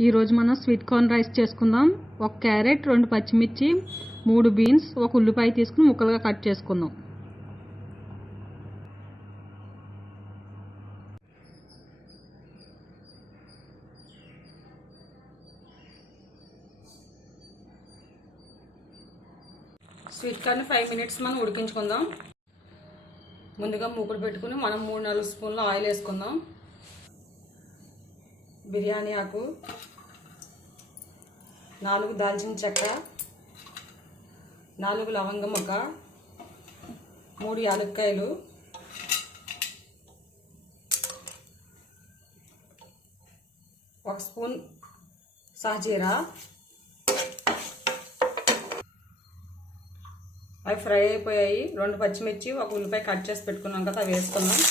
ఈరోజు మనం sweet corn rice చేసుకుందాం. ఒక క్యారెట్, 2 పచ్చిమిర్చి, 3 బీన్స్, ఒక ఉల్లిపాయ తీసుకుని ముక్కలుగా కట్ చేసుకుందాం. స్వీట్ కార్న్ 5 మినిట్స్ మనం ఉడికించుకుందాం. ముందుగా మూకుడు పెట్టుకుని మనం 3-4 స్పూన్ల ఆయిల్ వేసుకుందాం. బిర్యానీ ఆకు, 4 దాల్చిన చెక్క, 4 లవంగ మొక్క, 3 యాలక్కాయలు, 1 స్పూన్ సాజీరా. అవి ఫ్రై అయిపోయాయి. 2 పచ్చిమిర్చి, 1 ఉల్లిపాయ కట్ చేసి పెట్టుకున్నాం కదా, అవి వేసుకున్నాం.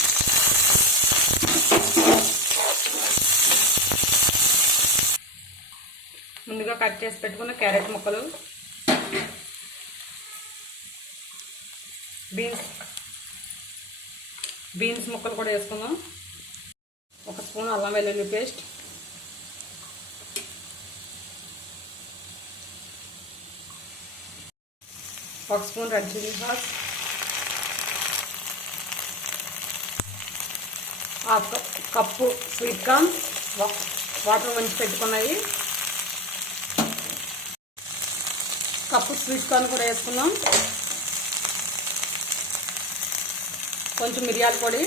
ముందుగా కట్ చేసి పెట్టుకున్న క్యారెట్ ముక్కలు, బీన్స్ ముక్కలు కూడా వేసుకుందాం. 1 స్పూన్ అల్లం వెల్లుల్లి paste, 1 spoon red chilli sauce, 1/2 cup sweet corn water వంచి పెట్టుకున్నాయి. కప్పు స్వీట్ కార్న్ కూడా వేసుకుందాం. కొంచెం మిరియాల పొడి,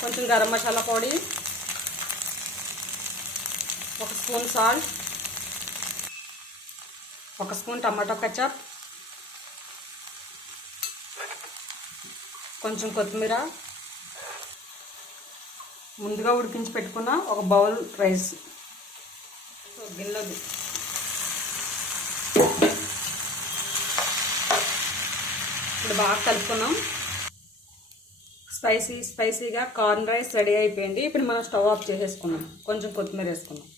కొంచెం గరం మసాలా పొడి, 1 spoon salt, 1 spoon tomato ketchup, కొంచెం కొత్తిమీర, ముందుగా ఉడికించి పెట్టుకున్న 1 బౌల్ రైస్ గిన్నెది. ఇప్పుడు బాగా కలుపుకున్నాం. స్పైసీగా కార్న్ రైస్ రెడీ అయిపోయింది. ఇప్పుడు మనం స్టవ్ ఆఫ్ చేసేసుకున్నాం. కొంచెం కొత్తిమీర వేసుకున్నాం.